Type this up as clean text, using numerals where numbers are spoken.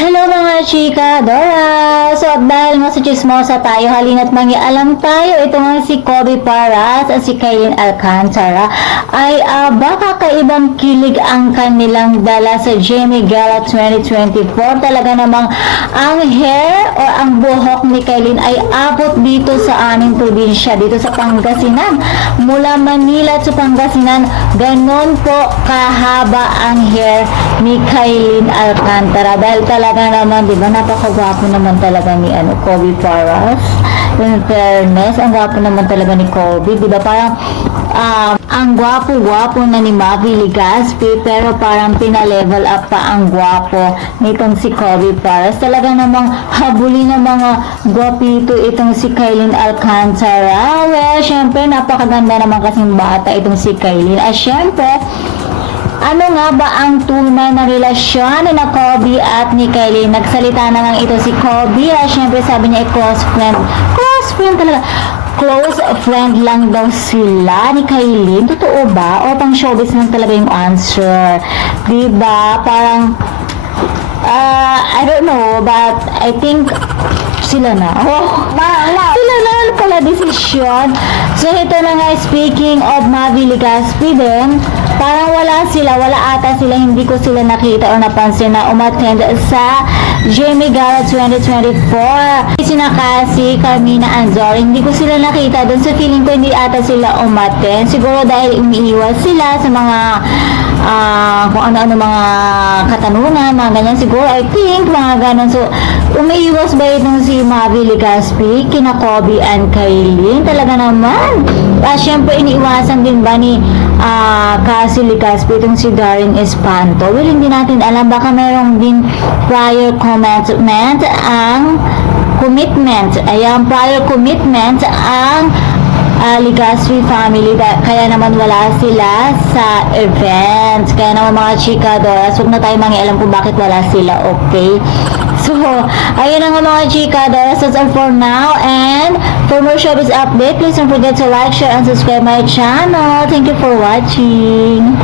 Hello mga chika, Dora! So dahil nga sa chismosa tayo, halina't mangialam tayo. Ito nga si Kobe Paras at si Kailin Alcantara ay baka kaibang kilig ang kanilang dala sa Jamie Gala 2024. Talaga namang ang hair o ang buhok ni Kailin ay abot dito sa aming probinsya, dito sa Pangasinan. Mula Manila to Pangasinan, ganon po kahaba ang hair ni Kailin Alcantara. Dahil talaga naman, di ba, napakagwapo naman talaga ni Kobe Paras. In fairness, ang gwapo naman talaga ni Kobe, di ba? Parang ang gwapo-gwapo na ni Mavi Legaspi, pero parang pina-level up pa ang gwapo nitong si Kobe Paras. Talaga namang habulin ng mga gwapito itong si Kailin Alcantara. Well, syempre, napakaganda naman kasing bata itong si Kailin. At syempre, ano nga ba ang tunay na relasyon ni Kobe at ni Kailin? Nagsalita na nga ito si Kobe. Siyempre sabi niya close friend talaga. Close friend lang daw sila ni Kailin. Totoo ba? O pang showbiz lang talaga yung answer? Diba? Parang I don't know, but I think sila na. Sila na pala desisyon. So ito na nga, speaking of Mavi Legaspi din, parang wala ata sila, hindi ko sila nakita o napansin na umattend sa Jamie Gala 2024. Sinakasi, Carmina Anzor, hindi ko sila nakita doon. So feeling ko hindi ata sila umattend. Siguro dahil umiiwas sila sa mga kung ano-ano mga katanungan, mga ganyan. Siguro, I think, mga ganon. So, umiiwas ba itong si Mavi Legaspi, kina Kobe and Kailin? Talaga naman. Siyempre, iniiwasan din ba ni Cassie Legaspi itong si Darren Espanto? Well, hindi natin alam. Baka mayroong din prior commitment ang Legaspi family, kaya naman wala sila sa event. Kaya naman mga chikadoras, huwag na tayo mangialam kung bakit wala sila, okay? So, ayun na nga mga chikadoras, that's all for now. And for more showbiz update, please don't forget to like, share, and subscribe my channel. Thank you for watching.